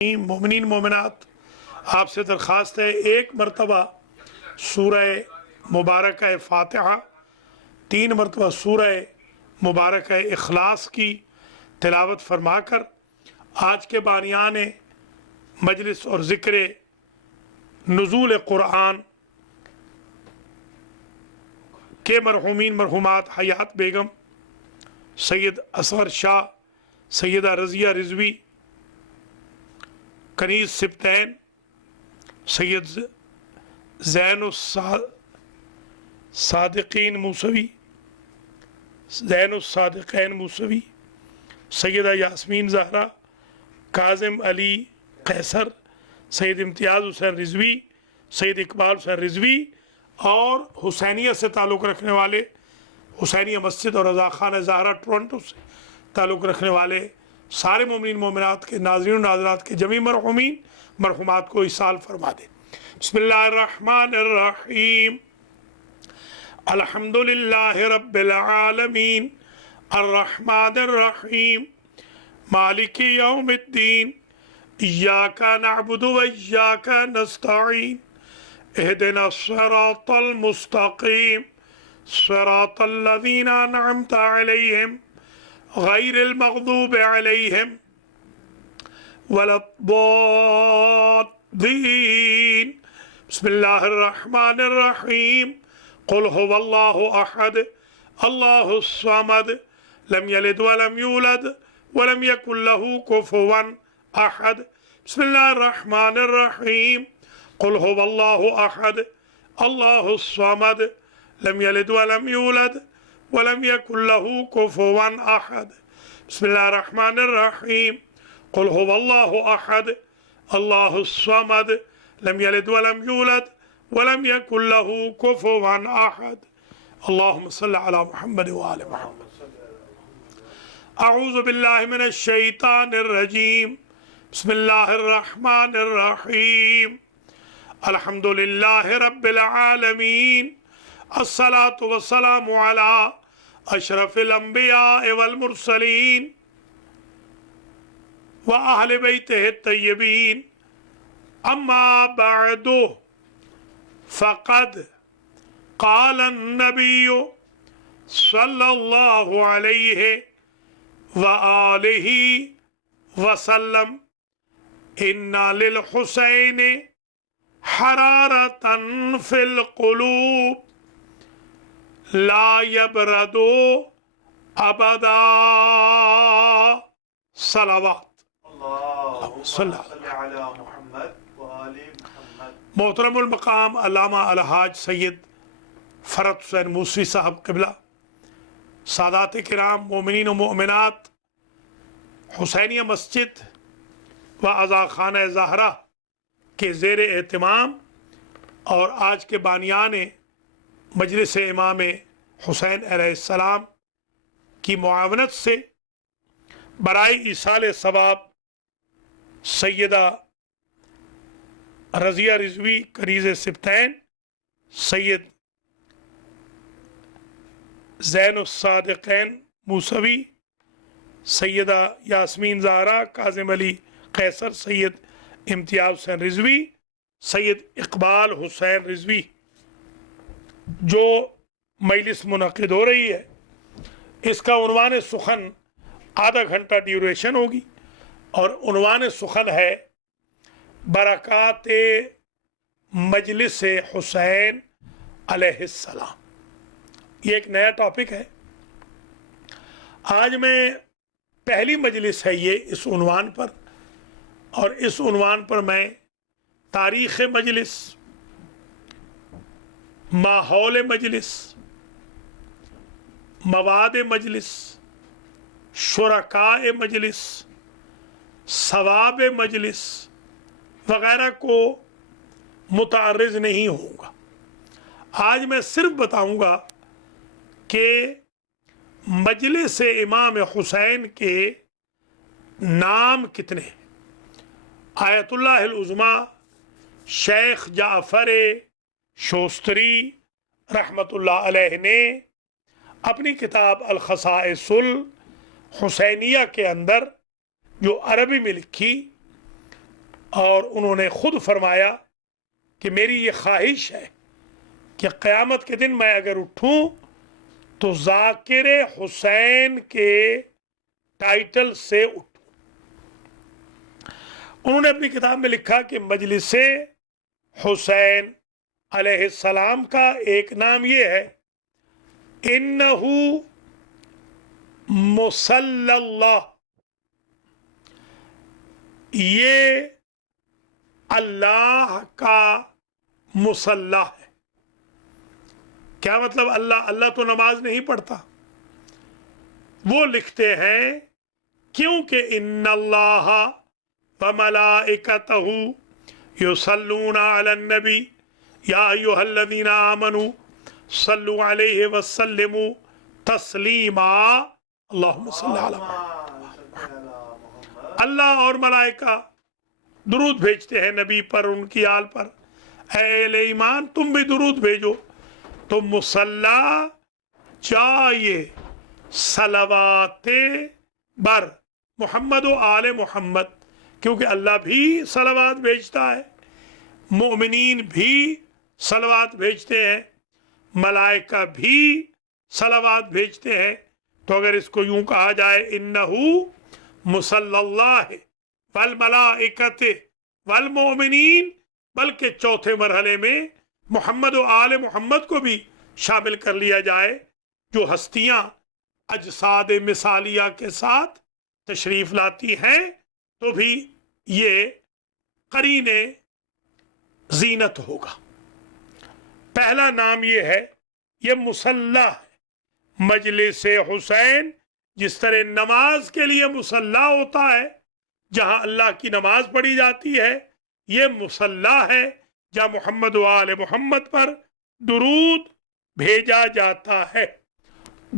مومنین مومنات، آپ سے درخواست ہے ایک مرتبہ سورہ مبارکہ فاتحہ، 3 مرتبہ سورہ مبارکہ اخلاص کی تلاوت فرما کر آج کے بانیان مجلس اور ذکر نزول قرآن کے مرحومین مرحومات حیات بیگم، سید اصغر شاہ، سیدہ رضیہ رضوی، کنیز سبتین، سید زین الصادقین موسوی، سیدہ یاسمین زہرا، کاظم علی قیصر، سید امتیاز حسین رضوی، سید اقبال حسین رضوی، اور حسینیہ سے تعلق رکھنے والے، حسینیہ مسجد اور رضا خانہ زہرا ٹورنٹو سے تعلق رکھنے والے سارے مومنین مومنات کے ناظرین و ناظرات کے جمیع مرحومین مرحومات کو ایصال فرما دے۔ بسم اللہ الرحمن الرحیم، الحمدللہ رب العالمین، الرحمن الرحیم، مالک یوم الدین، ایاک نعبد و ایاک نستعین، اہدنا الصراط المستقیم، صراط الذین انعمت علیہم غیر المغضوب علیہم ولا الضالین۔ بسم اللہ الرحمن الرحیم، قل هو اللہ احد اللہ الصمد لم یلد ولم یولد ولم یکن له کفوا احد۔ بسم اللہ الرحمن الرحیم، قل هو اللہ احد اللہ الصمد لم یلد ولم یولد ولم يكن له كفوا أحد۔ بسم الله الرحمن الرحيم، قل هو الله أحد الله الصمد لم يلد ولم يولد ولم يكن له كفوا أحد۔ اللهم صل على محمد وآل محمد۔ أعوذ بالله من الشيطان الرجيم، بسم الله الرحمن الرحيم، الحمد لله رب العالمين، الصلاة والسلام على اشرف الانبیاء والمرسلین واہل بیتہ الطیبین، اما بعد فقد قال النبی صلی اللہ علیہ وآلہ وسلم، ان للحسین حرارة فی القلوب لا یبرد ابدا۔ صلوات اللہم صل علی محمد وآل محمد۔ محترم المقام علامہ الحاج سید فرت حسین موسوی صاحب قبلہ، سادات کرام، مومنین و مؤمنات، حسینیہ مسجد و رضا خانہ زہرا کے زیر اہتمام اور آج کے بانیان مجلس امام حسین علیہ السلام کی معاونت سے برائے ایصال ثواب سیدہ رضیہ رضوی، کنیز سبتین، سید زین الصادقین موسوی، سیدہ یاسمین زہرا، کاظم علی قیصر، سید امتیاز حسین رضوی، سید اقبال حسین رضوی، جو مجلس منعقد ہو رہی ہے اس کا عنوان سخن آدھا گھنٹہ ڈیوریشن ہوگی، اور عنوان سخن ہے برکات مجلس حسین علیہ السلام۔ یہ ایک نیا ٹاپک ہے، آج میں پہلی مجلس ہے یہ اس عنوان پر، اور اس عنوان پر میں تاریخ مجلس، ماحول مجلس، مواد مجلس، شرکاء مجلس، ثواب مجلس وغیرہ کو متعرض نہیں ہوں گا۔ آج میں صرف بتاؤں گا کہ مجلس امام حسین کے نام کتنے ہیں۔ آیت اللہ العظمیٰ شیخ جعفر شوستری رحمت اللہ علیہ نے اپنی کتاب الخصائص الحسینیہ کے اندر جو عربی میں لکھی، اور انہوں نے خود فرمایا کہ میری یہ خواہش ہے کہ قیامت کے دن میں اگر اٹھوں تو ذاکر حسین کے ٹائٹل سے اٹھوں۔ انہوں نے اپنی کتاب میں لکھا کہ مجلس حسین علیہ السلام کا ایک نام یہ ہے انہو مصلی اللہ، یہ اللہ کا مصلی ہے۔ کیا مطلب؟ اللہ تو نماز نہیں پڑھتا، وہ لکھتے ہیں کیونکہ ان اللہ وملائکتہ یصلون علی النبی یا ایھا الذین آمنوا صلوا علیہ وسلموا تسلیما، اللہم صلی علی محمد۔ اللہ اور ملائکہ درود بھیجتے ہیں نبی پر، ان کی آل پر۔ اے اہل ایمان تم بھی درود بھیجو۔ تو مصلی چاہیے صلوات بر محمد و آل محمد، کیونکہ اللہ بھی صلوات بھیجتا ہے، مومنین بھی صلوات بھیجتے ہیں، ملائکہ بھی صلوات بھیجتے ہیں۔ تو اگر اس کو یوں کہا جائے انہو مصلی اللہ والملائکۃ والمؤمنین، بلکہ چوتھے مرحلے میں محمد و آل محمد کو بھی شامل کر لیا جائے، جو ہستیاں اجساد مثالیہ کے ساتھ تشریف لاتی ہیں، تو بھی یہ قرین زینت ہوگا۔ پہلا نام یہ ہے، یہ مصلی ہے، مجلس حسین، جس طرح نماز کے لیے مصلی ہوتا ہے جہاں اللہ کی نماز پڑھی جاتی ہے، یہ مصلی ہے جہاں محمد و آل محمد پر درود بھیجا جاتا ہے۔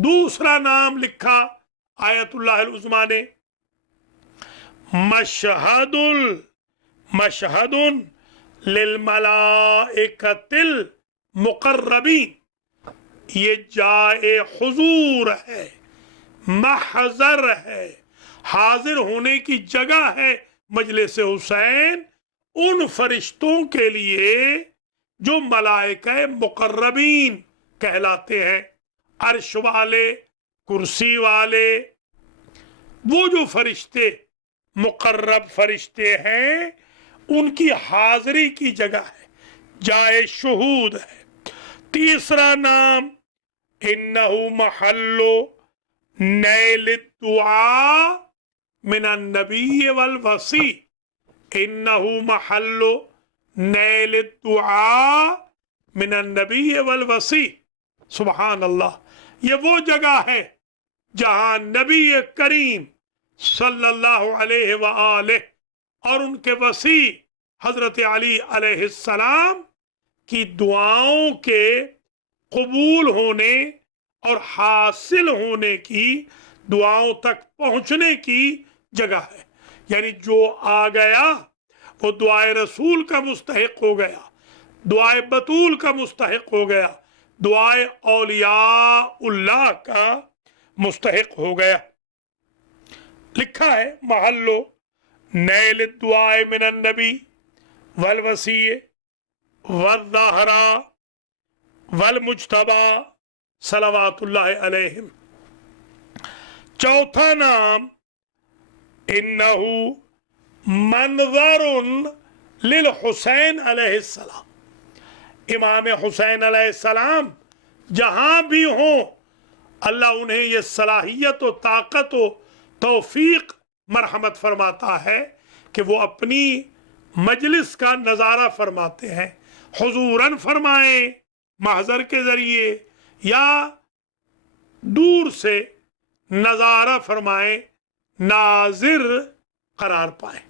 دوسرا نام لکھا آیت اللہ العظمیٰ نے، مشہد للملائکۃ المقربین، یہ جائے حضور ہے، محضر ہے، حاضر ہونے کی جگہ ہے مجلس حسین ان فرشتوں کے لیے جو ملائکہ مقربین کہلاتے ہیں، عرش والے، کرسی والے، وہ جو فرشتے مقرب فرشتے ہیں ان کی حاضری کی جگہ ہے، جائے شہود ہے۔ تیسرا نام انہو محل نیل الدعاء من النبی والوصی، انہو محل نیل الدعاء من النبی والوصی، سبحان اللہ، یہ وہ جگہ ہے جہاں نبی کریم صلی اللہ علیہ وآلہ اور ان کے وصی حضرت علی علیہ السلام کی دعاؤں کے قبول ہونے اور حاصل ہونے کی، دعاؤں تک پہنچنے کی جگہ ہے۔ یعنی جو آ گیا وہ دعائے رسول کا مستحق ہو گیا، دعائے بطول کا مستحق ہو گیا، دعائے اولیاء اللہ کا مستحق ہو گیا۔ لکھا ہے محلو نیل الدعاء من النبی والوصی والزہرا والمجتبی صلوات اللہ علیہم۔ چوتھا نام انہو منظر للحسین علیہ السلام، امام حسین علیہ السلام جہاں بھی ہوں اللہ انہیں یہ صلاحیت و طاقت و توفیق مرحمت فرماتا ہے کہ وہ اپنی مجلس کا نظارہ فرماتے ہیں، حضوراً فرمائیں محضر کے ذریعے یا دور سے نظارہ فرمائیں، ناظر قرار پائیں۔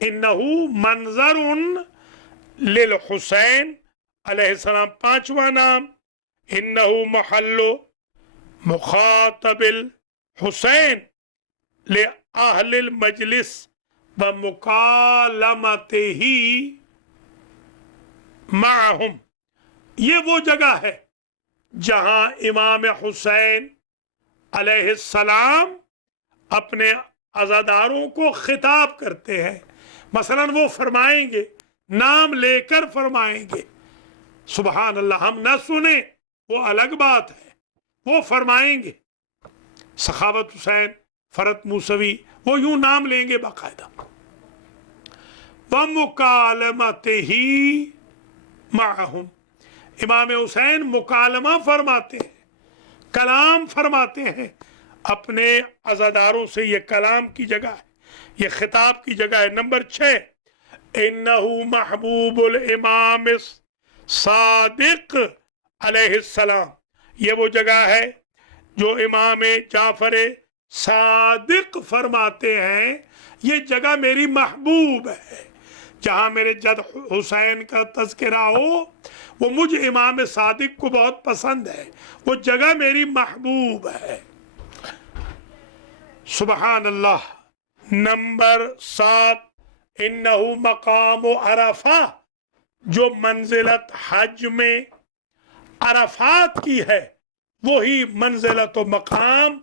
انہو منظر للحسین علیہ السلام۔ پانچواں نام انہو محل مخاطب الحسین لأہل المجلس ومکالمتہ معہم، یہ وہ جگہ ہے جہاں امام حسین علیہ السلام اپنے عزاداروں کو خطاب کرتے ہیں، مثلا وہ فرمائیں گے، نام لے کر فرمائیں گے، سبحان اللہ، ہم نہ سنیں وہ الگ بات ہے، وہ فرمائیں گے سخاوت حسین، فرت موسوی، وہ یوں نام لیں گے باقاعدہ. وَمُكَالَمَتِهِ مَعَهُمْ، امام حسین مکالمہ فرماتے ہیں، کلام فرماتے ہیں اپنے عزاداروں سے. یہ کلام کی جگہ ہے، یہ خطاب کی جگہ ہے. نمبر 6، اِنَّهُ محبوب الامام صادق علیہ السلام، یہ وہ جگہ ہے جو امام جعفر صادق فرماتے ہیں یہ جگہ میری محبوب ہے. جہاں میرے جد حسین کا تذکرہ ہو وہ مجھ امام صادق کو بہت پسند ہے، وہ جگہ میری محبوب ہے. سبحان اللہ. نمبر 7، انہو مقام عرفہ، جو منزلت حج میں عرفات کی ہے وہی منزلت و مقام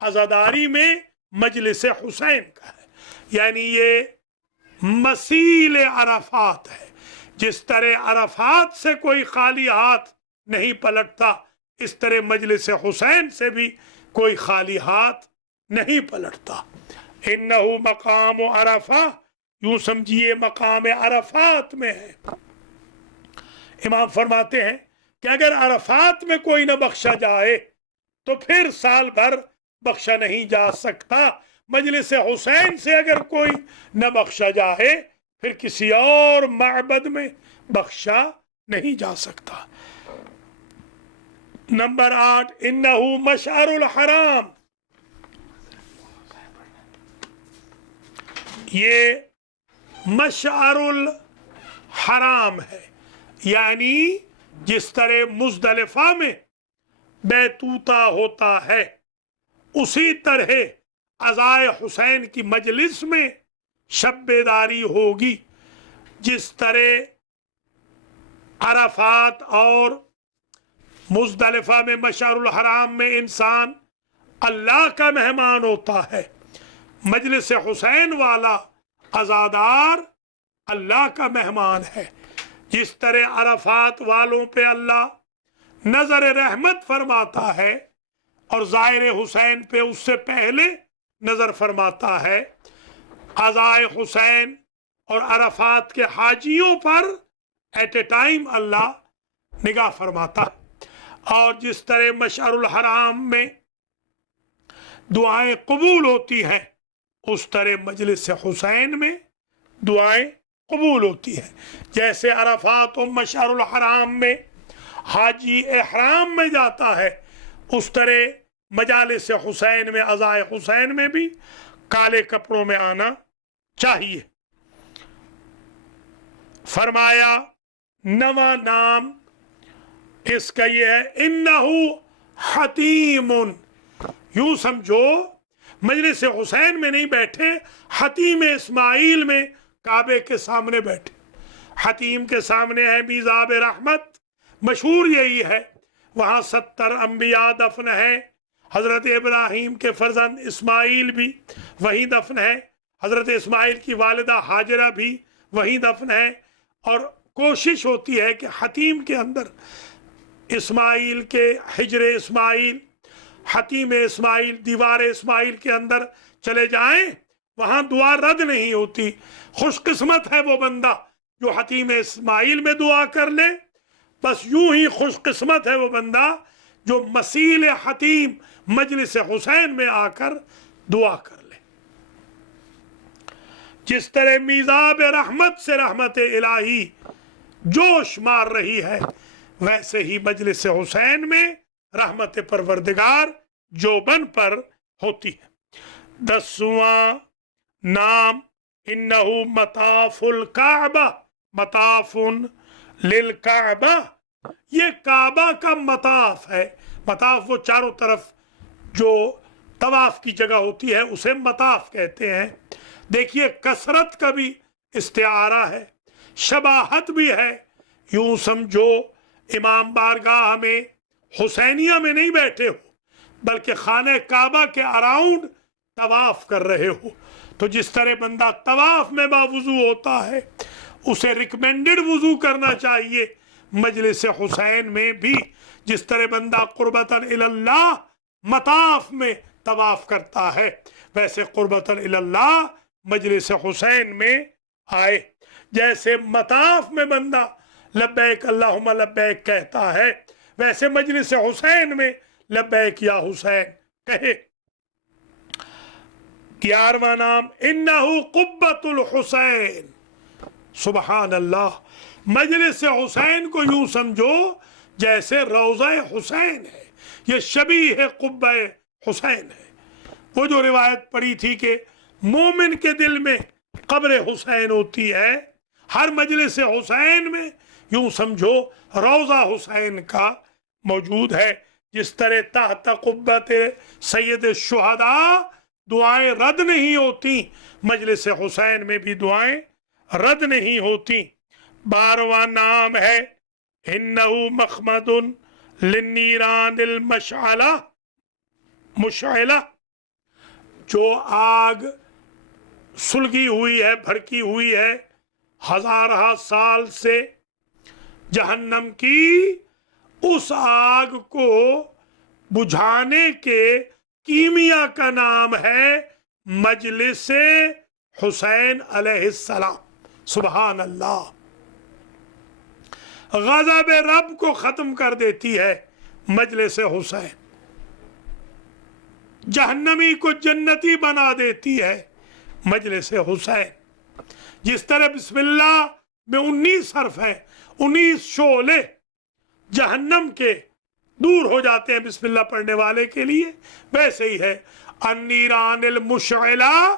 عزاداری میں مجلس حسین کا ہے. یعنی یہ مسیل عرفات ہے. جس طرح عرفات سے کوئی خالی ہاتھ نہیں پلٹتا، اس طرح مجلس حسین سے بھی کوئی خالی ہاتھ نہیں پلٹتا. انہو مقام عرفہ، یوں سمجھیے مقام عرفات میں ہے. امام فرماتے ہیں کہ اگر عرفات میں کوئی نہ بخشا جائے تو پھر سال بھر بخشا نہیں جا سکتا. مجلس حسین سے اگر کوئی نہ بخشا جائے پھر کسی اور معبد میں بخشا نہیں جا سکتا. نمبر 8، انہو مشعر الحرام، یہ مشعر الحرام ہے. یعنی جس طرح مزدلفہ میں بیتوتہ ہوتا ہے اسی طرح عزائے حسین کی مجلس میں شب بیداری ہوگی. جس طرح عرفات اور مزدلفہ میں مشعر الحرام میں انسان اللہ کا مہمان ہوتا ہے، مجلس حسین والا عزادار اللہ کا مہمان ہے. جس طرح عرفات والوں پہ اللہ نظر رحمت فرماتا ہے اور زائر حسین پہ اس سے پہلے نظر فرماتا ہے، عزائے حسین اور عرفات کے حاجیوں پر ایٹ اے ٹائم اللہ نگاہ فرماتا ہے. اور جس طرح مشعر الحرام میں دعائیں قبول ہوتی ہیں اس طرح مجلس حسین میں دعائیں قبول ہوتی ہیں. جیسے عرفات و مشعر الحرام میں حاجی احرام میں جاتا ہے اس طرح مجالس حسین میں عزائے حسین میں بھی کالے کپڑوں میں آنا چاہیے. فرمایا نواں نام اس کا یہ ہے انہو حتیم. یوں سمجھو مجلس حسین میں نہیں بیٹھے، حتیم اسماعیل میں کعبے کے سامنے بیٹھے. حتیم کے سامنے ہے میزاب رحمت، مشہور یہی ہے. وہاں 70 انبیاء دفن ہیں. حضرت ابراہیم کے فرزند اسماعیل بھی وہیں دفن ہے، حضرت اسماعیل کی والدہ ہاجرہ بھی وہیں دفن ہے. اور کوشش ہوتی ہے کہ حتیم کے اندر اسماعیل کے حجر اسماعیل، حتیم اسماعیل، دیوار اسماعیل کے اندر چلے جائیں، وہاں دعا رد نہیں ہوتی. خوش قسمت ہے وہ بندہ جو حتیم اسماعیل میں دعا کر لے. بس یوں ہی خوش قسمت ہے وہ بندہ جو مسیل حتیم مجلس حسین میں آ کر دعا کر لے. جس طرح میزاب رحمت سے رحمت الہی جوش مار رہی ہے ویسے ہی مجلس حسین میں رحمت پروردگار جوبن پر ہوتی ہے. 10واں نام انہو مطاف الکعبہ، مطاف للکعبہ، یہ کعبہ کا مطاف ہے. مطاف وہ چاروں طرف جو طواف کی جگہ ہوتی ہے اسے مطاف کہتے ہیں. دیکھیے کثرت کا بھی استعارہ ہے، شباہت بھی ہے. یوں سمجھو امام بارگاہ میں حسینیہ میں نہیں بیٹھے ہو بلکہ خانہ کعبہ کے اراؤنڈ طواف کر رہے ہو تو جس طرح بندہ طواف میں باوضو ہوتا ہے اسے ریکمینڈڈ وضو کرنا چاہیے، مجلس حسین میں بھی جس طرح بندہ قربتاً اللہ مطاف میں طواف کرتا ہے ویسے قربتاً اللہ مجلس حسین میں آئے۔ جیسے مطاف میں بندہ لبیک اللہم لبیک کہتا ہے ویسے مجلس حسین میں لبیک یا حسین کہے۔ 11واں نام انہو قبۃ الحسین، سبحان اللہ، مجلس حسین کو یوں سمجھو جیسے روضہ حسین ہے، یہ شبیہ قبہ حسین ہے۔ وہ جو روایت پڑی تھی کہ مومن کے دل میں قبر حسین ہوتی ہے، ہر مجلس حسین میں یوں سمجھو روضہ حسین کا موجود ہے۔ جس طرح تحت قبۃ سید الشہداء دعائیں رد نہیں ہوتی، مجلس حسین میں بھی دعائیں رد نہیں ہوتی۔ 12واں نام ہے انہو مخمد للنیران المشعلہ، مشعلہ، جو آگ سلگی ہوئی ہے، بھڑکی ہوئی ہے ہزارہ سال سے جہنم کی، اس آگ کو بجھانے کے کیمیا کا نام ہے مجلس حسین علیہ السلام، سبحان اللہ۔ غضب رب کو ختم کر دیتی ہے مجلس حسین، جہنمی کو جنتی بنا دیتی ہے مجلس حسین۔ جس طرح بسم اللہ میں 19 حرف ہیں، 19 شعلے جہنم کے دور ہو جاتے ہیں بسم اللہ پڑھنے والے کے لیے، ویسے ہی ہے النیران المشعلہ،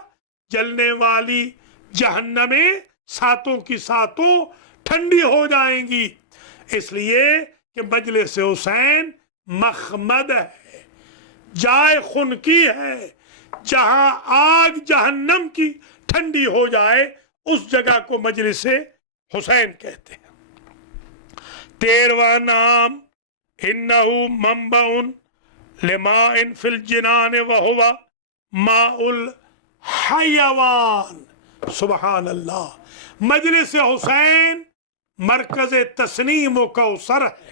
جلنے والی جہنمیں ساتوں کی ساتوں ٹھنڈی ہو جائیں گی، اس لیے کہ مجلس حسین مخمد ہے، جائے خون کی ہے، جہاں آگ جہنم کی ٹھنڈی ہو جائے اس جگہ کو مجلس حسین کہتے ہیں۔ 13واں نام انہو منبع لماء فی الجنان وہو ماء الحیوان، سبحان اللہ۔ مجلس حسین مرکز تسنیم و کوثر ہے،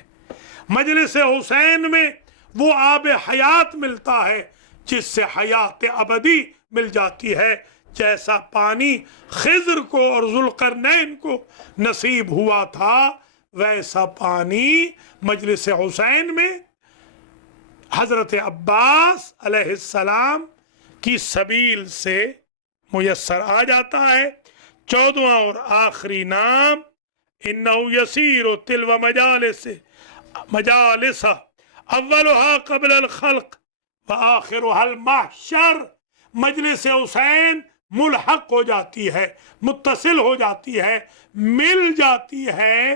مجلس حسین میں وہ آب حیات ملتا ہے جس سے حیات ابدی مل جاتی ہے، جیسا پانی خضر کو اور ذوالقرنین کو نصیب ہوا تھا ویسا پانی مجلس حسین میں حضرت عباس علیہ السلام کی سبیل سے میسر آ جاتا ہے۔ 14واں اور آخری نام انہو یسیر تلو مجالس اولها قبل الخلق وآخرها المحشر، مجلس حسین ملحق ہو جاتی ہے، متصل ہو جاتی ہے، مل جاتی ہے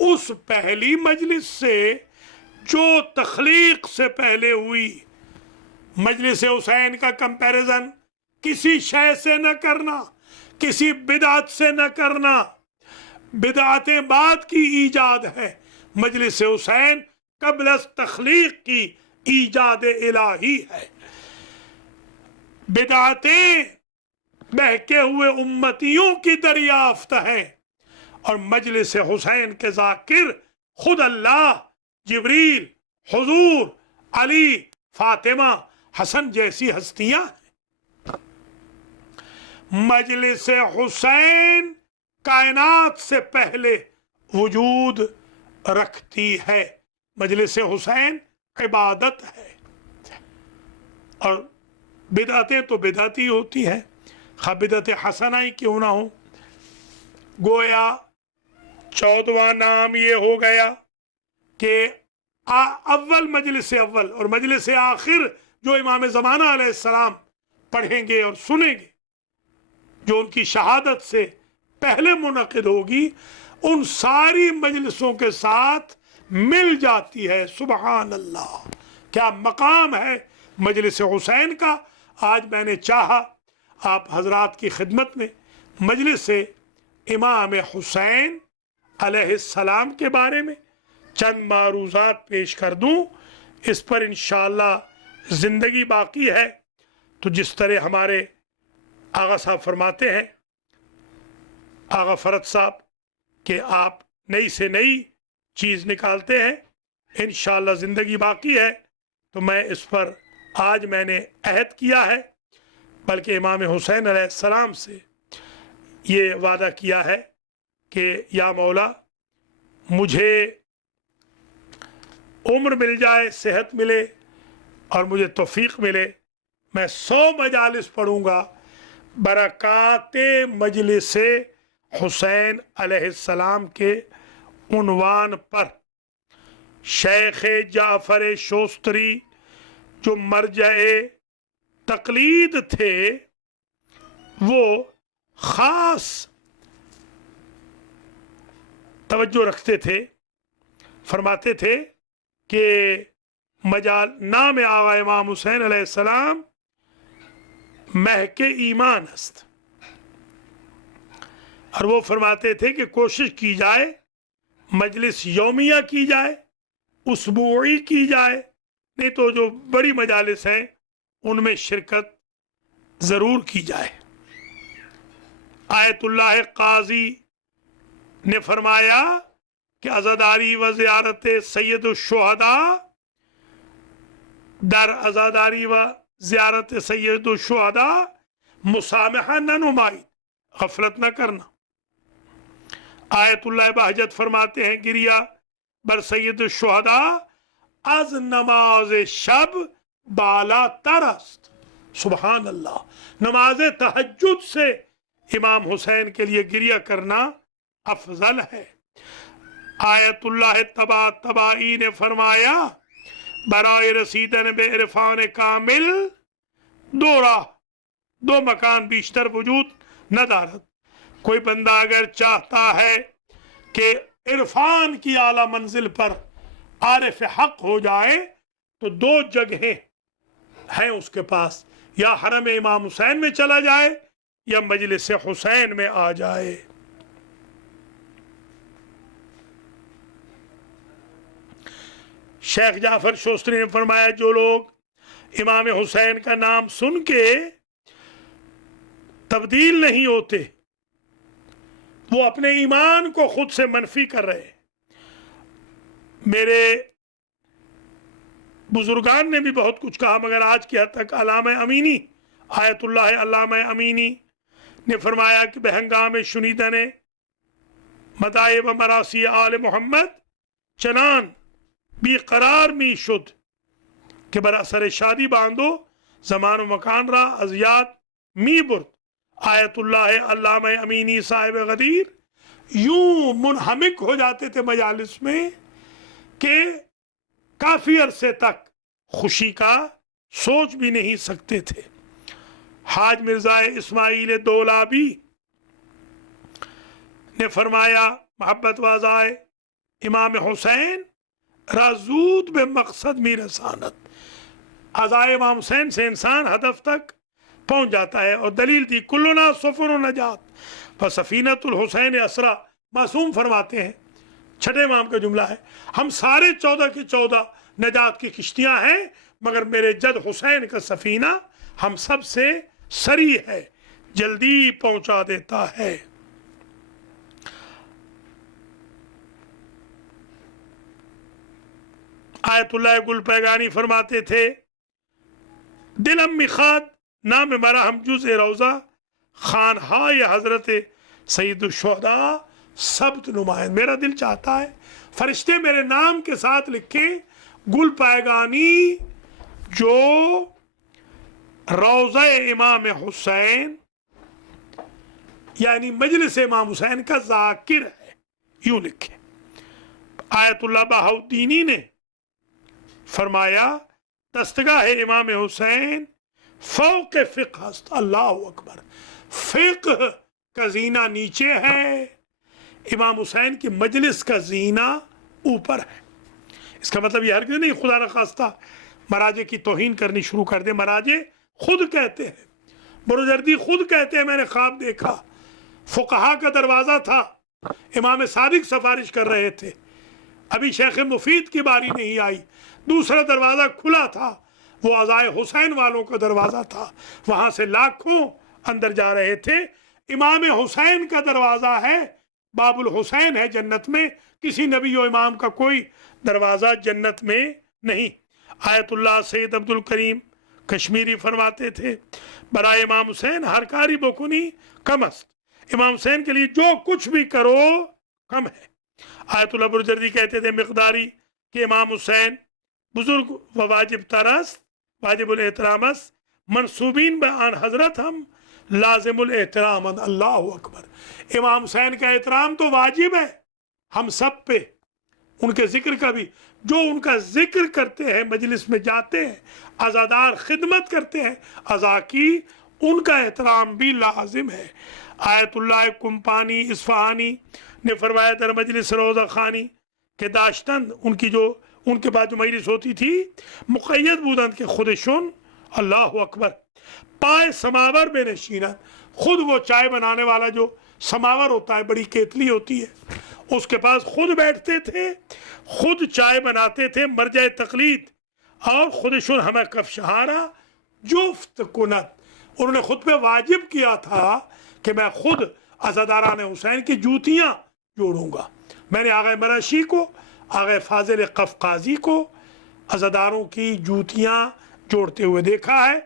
اس پہلی مجلس سے جو تخلیق سے پہلے ہوئی۔ مجلس حسین کا کمپیریزن کسی شے سے نہ کرنا، کسی بدعت سے نہ کرنا، بدعتیں بعد کی ایجاد ہے، مجلس حسین قبل از تخلیق کی ایجاد الہی ہے۔ بدعتیں بہکے ہوئے امتیوں کی دریافت ہے اور مجلس حسین کے ذاکر خود اللہ، جبریل، حضور، علی، فاطمہ، حسن جیسی ہستیاں ہیں۔ مجلس حسین کائنات سے پہلے وجود رکھتی ہے، مجلس حسین عبادت ہے، اور بدعتیں تو بدعتی ہوتی ہیں، خواہ بدعت حسنہ ہی کیوں نہ ہو۔ گویا 14واں نام یہ ہو گیا کہ اول مجلس اول اور مجلس آخر جو امام زمانہ علیہ السلام پڑھیں گے اور سنیں گے، جو ان کی شہادت سے پہلے منعقد ہوگی، ان ساری مجلسوں کے ساتھ مل جاتی ہے۔ سبحان اللہ، کیا مقام ہے مجلس حسین کا۔ آج میں نے چاہا آپ حضرات کی خدمت میں مجلس امام حسین علیہ السلام کے بارے میں چند معروضات پیش کر دوں، اس پر انشاءاللہ زندگی باقی ہے۔ تو جس طرح ہمارے آغا صاحب فرماتے ہیں، آغا فرد صاحب، کہ آپ نئی سے نئی چیز نکالتے ہیں، انشاءاللہ زندگی باقی ہے تو میں اس پر آج میں نے عہد کیا ہے، بلکہ امام حسین علیہ السلام سے یہ وعدہ کیا ہے کہ یا مولا مجھے عمر مل جائے، صحت ملے اور مجھے توفیق ملے، میں 100 مجالس پڑھوں گا برکات مجلس حسین علیہ السلام کے عنوان پر۔ شیخ جعفر شوستری جو مرجع تقلید تھے، وہ خاص توجہ رکھتے تھے، فرماتے تھے کہ نام آقا امام حسین علیہ السلام مہک ایمان است، اور وہ فرماتے تھے کہ کوشش کی جائے مجلس یومیہ کی جائے، اسبوعی کی جائے، نہیں تو جو بڑی مجالس ہیں ان میں شرکت ضرور کی جائے۔ آیت اللہ قاضی نے فرمایا کہ عزاداری و زیارت سید الشہداء، در عزاداری و زیارت سید الشہداء مسامحہ نہ نمائی، غفلت نہ کرنا۔ آیت اللہ بہجت فرماتے ہیں گریہ بر سید الشہداء از نماز شب بالا تر است۔ سبحان اللہ، نماز تہجد سے امام حسین کے لیے گریہ کرنا افضل ہے۔ آیت اللہ طباطبائی نے فرمایا برائے رسیدن بے عرفان کامل دو راہ، دو مکان بیشتر وجود نہ دارد۔ کوئی بندہ اگر چاہتا ہے کہ عرفان کی اعلیٰ منزل پر عارف حق ہو جائے تو دو جگہیں ہیں اس کے پاس، یا حرم امام حسین میں چلا جائے یا مجلس حسین میں آ جائے۔ شیخ جعفر شوستری نے فرمایا جو لوگ امام حسین کا نام سن کے تبدیل نہیں ہوتے، وہ اپنے ایمان کو خود سے منفی کر رہے ہیں۔ میرے بزرگان نے بھی بہت کچھ کہا، مگر آج کی حد تک علامہ امینی، آیت اللہ علامہ امینی نے فرمایا کہ بہنگام شنیدن مدائب مراسی آل محمد چنان بی قرار می شد کہ بر اثر شادی باندھو زمان و مکان را از یاد می برد۔ آیت اللہ علامہ امینی صاحب غدیر یوں منہمک ہو جاتے تھے مجالس میں کہ کافی عرصے تک خوشی کا سوچ بھی نہیں سکتے تھے۔ حاج مرزا اسماعیل دولابی نے فرمایا محبت وازائے امام حسین رازود بے مقصد می رسانت، ازائے امام حسین سے انسان ہدف تک پہنچ جاتا ہے، اور دلیل دی کلنا سفن و نجات فسفینۃ الحسین اسرا۔ معصوم فرماتے ہیں، چھٹے امام کا جملہ ہے، ہم سارے 14 کی 14 نجات کی کشتیاں ہیں، مگر میرے جد حسین کا سفینہ ہم سب سے سری ہے، جلدی پہنچا دیتا ہے۔ آیت اللہ گل پیگانی فرماتے تھے دلم میخواد نام مرا ہم جز روضہ خانہائے حضرت سید الشہداء ثبت نمائند۔ میرا دل چاہتا ہے فرشتے میرے نام کے ساتھ لکھیں گل پیگانی جو روضہ امام حسین یعنی مجلس امام حسین کا ذاکر ہے، یوں لکھیں۔ آیت اللہ بہاؤدینی نے فرمایا دستگاہ امام حسین فوق فقہ است۔ اللہ اکبر، فقہ کا زینہ نیچے ہے، امام حسین کی مجلس کا زینہ اوپر ہے۔ اس کا مطلب یہ ہرگز نہیں خدا نخواستہ مراجع کی توہین کرنی شروع کر دے۔ مراجع خود کہتے ہیں، بروجردی خود کہتے ہیں میں نے خواب دیکھا، فقہا کا دروازہ تھا، امام صادق سفارش کر رہے تھے، ابھی شیخ مفید کی باری نہیں آئی، دوسرا دروازہ کھلا تھا، وہ عزائے حسین والوں کا دروازہ تھا، وہاں سے لاکھوں اندر جا رہے تھے. امام حسین کا دروازہ ہے, باب الحسین ہے جنت میں, کسی نبی و امام کا کوئی دروازہ جنت میں نہیں. آیت اللہ سید عبد الکریم کشمیری فرماتے تھے برائے امام حسین ہر کاری بکنی کم است, امام حسین کے لیے جو کچھ بھی کرو کم ہے. آیت اللہ برجردی کہتے تھے مقداری کہ امام حسین بزرگ و واجب ترست واجب الاحترام است, منصوبین بآن حضرت ہم لازم الاحترام. اللہ اکبر. امام حسین کا احترام تو واجب ہے ہم سب پہ, ان کے ذکر کا بھی, جو ان کا ذکر کرتے ہیں, مجلس میں جاتے ہیں, عزادار خدمت کرتے ہیں عزا کی, ان کا احترام بھی لازم ہے. آیت اللہ کمپانی اصفہانی نے فرمایا در مجلس روزہ خانی کہ داشتند ان کے بعد جو مجلس ہوتی تھی مقید بودند کہ خودشون, اللہ اکبر, پائے سماور بے نشینہ, خود وہ چائے بنانے والا جو سماور ہوتا ہے, بڑی کیتلی ہوتی ہے, اس کے پاس خود بیٹھتے تھے, خود چائے بناتے تھے, مرجع تقلید, اور خودشون ہمیں کفشہارا جفت کنت, انہوں نے خود پہ واجب کیا تھا کہ میں خود عزاداران حسین کی جوتیاں جوڑوں گا. میں نے آغا مرشی کو, آغا فاضل قفقازی کو عزاداروں کی جوتیاں جوڑتے ہوئے دیکھا ہے.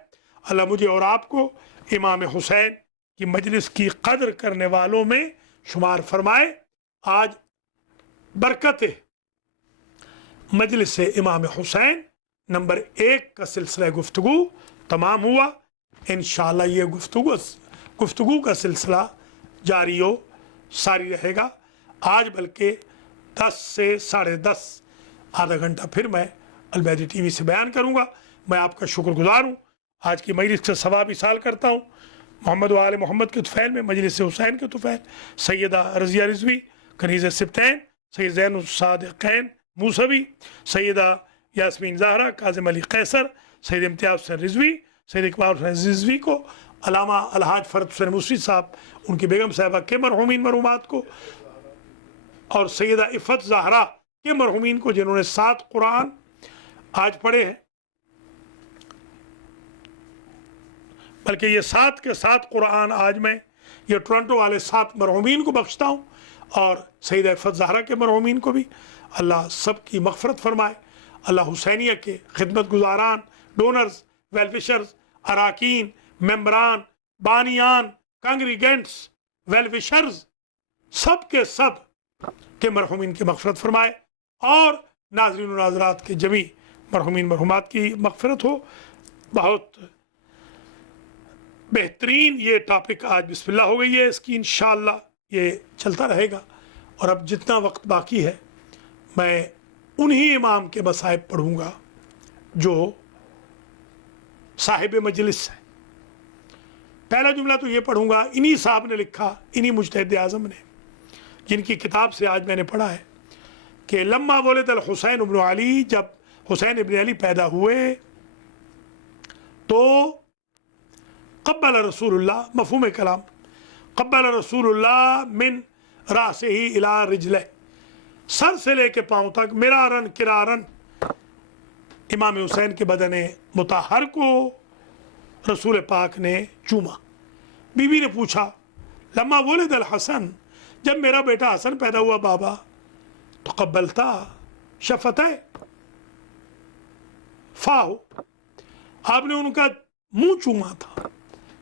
اللہ مجھے اور آپ کو امام حسین کی مجلس کی قدر کرنے والوں میں شمار فرمائے. آج برکت مجلس امام حسین نمبر 1 کا سلسلہ گفتگو تمام ہوا. انشاءاللہ یہ گفتگو کا سلسلہ جاری و ساری رہے گا. آج بلکہ 10 سے 10:30 آدھا گھنٹہ پھر میں البیدی ٹی وی سے بیان کروں گا. میں آپ کا شکر گزار ہوں. آج کی مجلس سے ثواب اصال کرتا ہوں. محمد و آل محمد کے طفیل میں مجلس حسین کے طفیل سیدہ رضیہ رضوی کنیز سبتین, سید زین الصادقین موسوی, سیدہ یاسمین زہرا, کاظم علی قیصر, سید امتیاز حسین رضوی, سید اقبال حسین رضوی کو, علامہ الحاج فرد حسین موسوی صاحب, ان کی بیگم صاحبہ کے مرحومین مرحومات کو, اور سیدہ عفت زہرا کے مرحومین کو جنہوں نے 7 قرآن آج پڑھے ہیں, بلکہ یہ 7 کے 7 قرآن آج میں یہ ٹورنٹو والے 7 مرحومین کو بخشتا ہوں, اور سیدہ عفت زہرا کے مرحومین کو بھی اللہ سب کی مغفرت فرمائے. اللہ حسینیہ کے خدمت گزاران, ڈونرز, ویلوشرز, اراکین, ممبران, بانیان, کانگریگنٹس, ویلوشرز, سب کے مرحومین کی مغفرت فرمائے, اور ناظرین و ناظرات کے جمیع مرحومین مرحومات کی مغفرت ہو. بہت بہترین یہ ٹاپک آج بسم اللہ ہو گئی ہے اس کی, انشاءاللہ یہ چلتا رہے گا. اور اب جتنا وقت باقی ہے میں انہی امام کے مصائب پڑھوں گا جو صاحب مجلس ہے. پہلا جملہ تو یہ پڑھوں گا, انہی صاحب نے لکھا, انہی مجتہد اعظم نے, جن کی کتاب سے آج میں نے پڑھا ہے کہ لما ولد الحسین ابن علی, جب حسین ابن علی پیدا ہوئے تو قبل رسول اللہ, مفہوم کلام, قبل رسول اللہ من راسہ الی رجلہ, سر سے لے کے پاؤں تک, مرارن کرارن, امام حسین کے بدن مطہر کو رسول پاک نے چوما. بی بی نے پوچھا لما ولد الحسن, جب میرا بیٹا حسن پیدا ہوا بابا, تو قبلتا شفتہ فاہو, آپ نے ان کا منہ چوما تھا,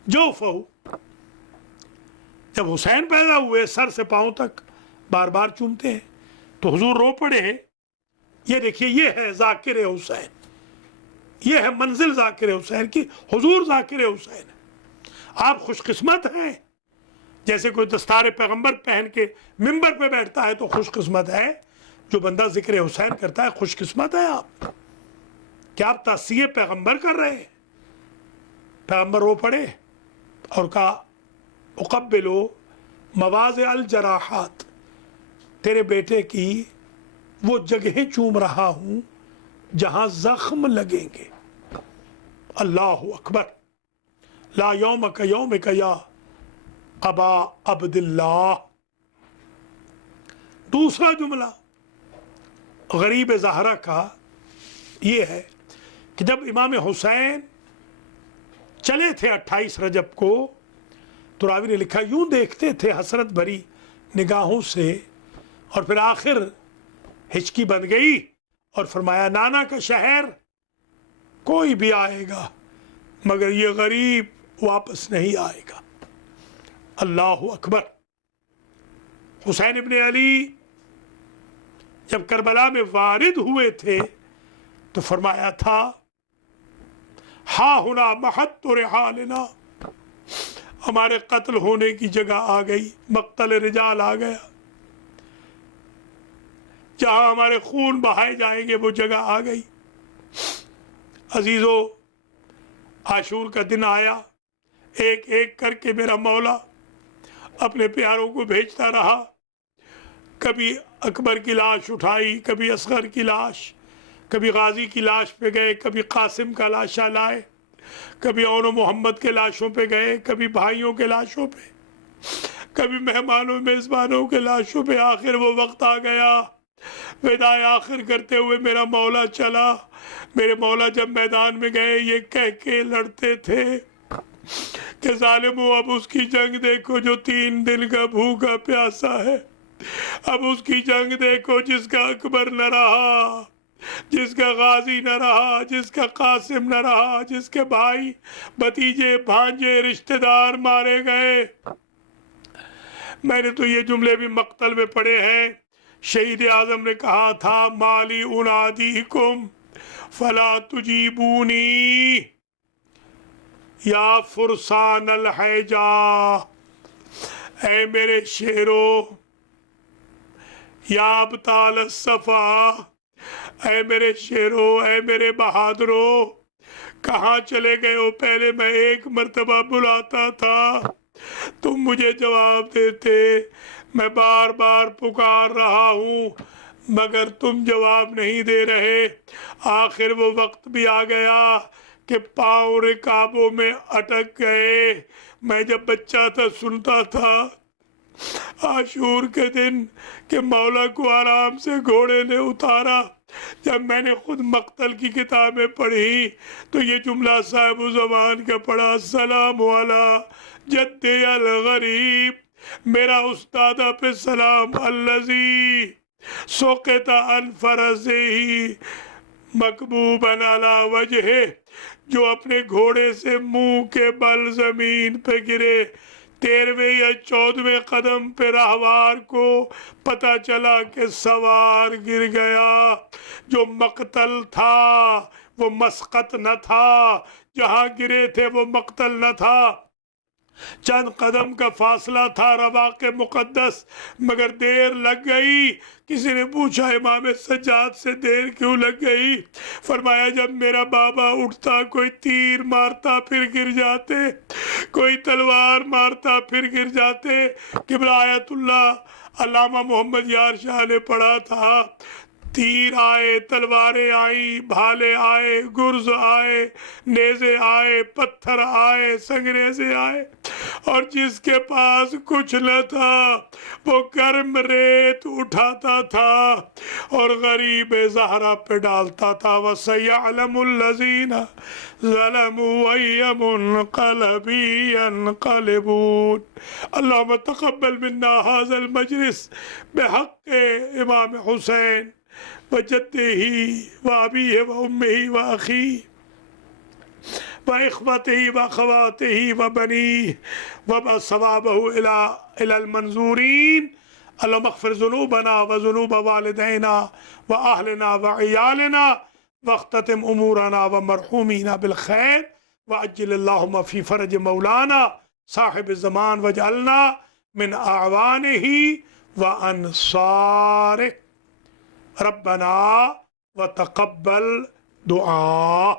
جو فہو. جب حسین پیدا ہوئے سر سے پاؤں تک بار بار چومتے ہیں تو حضور رو پڑے. یہ دیکھیے, یہ ہے ذاکر حسین, یہ ہے منزل ذاکر حسین کی, حضور ذاکر حسین. آپ خوش قسمت ہیں, جیسے کوئی دستار پیغمبر پہن کے ممبر پہ بیٹھتا ہے تو خوش قسمت ہے, جو بندہ ذکر حسین کرتا ہے خوش قسمت ہے آپ. کیا آپ تعصیہ پیغمبر کر رہے ہیں؟ پیغمبر رو پڑے اور کہا اقبلو مواضع الجراحات, تیرے بیٹے کی وہ جگہیں چوم رہا ہوں جہاں زخم لگیں گے. اللہ اکبر. لا یومک یومک یا ابا عبداللہ. دوسرا جملہ غریب زہرا کا یہ ہے کہ جب امام حسین چلے تھے 28 رجب کو تو راوی نے لکھا یوں دیکھتے تھے حسرت بھری نگاہوں سے، اور پھر آخر ہچکی بن گئی اور فرمایا نانا کا شہر کوئی بھی آئے گا مگر یہ غریب واپس نہیں آئے گا۔ اللہ اکبر۔ حسین ابن علی جب کربلا میں وارد ہوئے تھے تو فرمایا تھا ہا ہنا محط رحالنا، ہمارے قتل ہونے کی جگہ آ گئی، مقتل رجال آ گیا، جہاں ہمارے خون بہائے جائیں گے وہ جگہ آ گئی۔ عزیزو، عاشور کا دن آیا، ایک ایک کر کے میرا مولا اپنے پیاروں کو بھیجتا رہا، کبھی اکبر کی لاش اٹھائی، کبھی اصغر کی لاش، کبھی غازی کی لاش پہ گئے، کبھی قاسم کا لاشا لائے، کبھی اون و محمد کے لاشوں پہ گئے، کبھی بھائیوں کے لاشوں پہ، کبھی مہمانوں میزبانوں کے لاشوں پہ۔ آخر وہ وقت آ گیا، وداع آخر کرتے ہوئے میرا مولا چلا۔ میرے مولا جب میدان میں گئے یہ کہہ کے لڑتے تھے کہ ظالمو اب اس کی جنگ دیکھو جو 3 دن کا بھوکا پیاسا ہے، اب اس کی جنگ دیکھو جس کا اکبر نہ رہا، جس کا غازی نہ رہا، جس کا قاسم نہ رہا، جس کے بھائی بھتیجے بھانجے رشتہ دار مارے گئے۔ میں نے تو یہ جملے بھی مقتل میں پڑھے ہیں، شہید اعظم نے کہا تھا مالی انادیکم فلا تجیبونی یا فرسان الحیجا، اے میرے شیرو، یا ابطال الصفا، اے میرے شیرو، اے میرے بہادرو، کہاں چلے گئے ہو؟ پہلے میں ایک مرتبہ بلاتا تھا تم مجھے جواب دیتے، میں بار بار پکار رہا ہوں مگر تم جواب نہیں دے رہے۔ آخر وہ وقت بھی آ گیا کہ پاؤں رکابوں میں اٹک گئے۔ میں جب بچہ تھا سنتا تھا عاشور کے دن کہ مولا کو آرام سے گھوڑے نے اتارا۔ جب میں نے خود مقتل کی کتابیں پڑھی تو یہ جملہ صاحب زبان کا پڑھا، سلام علی جد الغریب، میرا استادہ پہ سلام، الذی سقط عن فرسہ مکبوبا علی وجہہ، جو اپنے گھوڑے سے منہ کے بل زمین پہ گرے۔ 13ویں یا 14ویں قدم پہ راہوار کو پتہ چلا کہ سوار گر گیا۔ جو مقتل تھا وہ مسقط نہ تھا، جہاں گرے تھے وہ مقتل نہ تھا، چند قدم کا فاصلہ تھا رواق مقدس، مگر دیر لگ گئی۔ کسی نے پوچھا امام سجاد سے دیر کیوں لگ گئی؟ فرمایا جب میرا بابا اٹھتا کوئی تیر مارتا پھر گر جاتے، کوئی تلوار مارتا پھر گر جاتے۔ قبلہ آیت اللہ علامہ محمد یار شاہ نے پڑھا تھا، تیر آئے، تلواریں آئیں، بھالے آئے، گرز آئے، نیزے آئے، پتھر آئے، سنگریزے آئے، اور جس کے پاس کچھ نہ تھا وہ گرم ریت اٹھاتا تھا اور غریب زہرا پہ ڈالتا تھا۔ وَسَيَعْلَمُ الَّذِينَ ظَلَمُوا أَيَّ مُنقَلَبٍ يَنقَلِبُونَ۔ اللہم تقبل منا هذا المجلس بحق امام حسین وجدہ وابیہ وامہ واخیہ وإخوته وأخواته وبنيه وبثوابه إلى المنظورين. اللهم اغفر ذنوبنا وذنوب والدينا وأهلنا وعيالنا واختتم أمورنا ومرحومين بالخير، وعجل اللهم في فرج مولانا صاحب الزمان واجعلنا من أعوانه وأنصاره. ربنا وتقبل دعاء.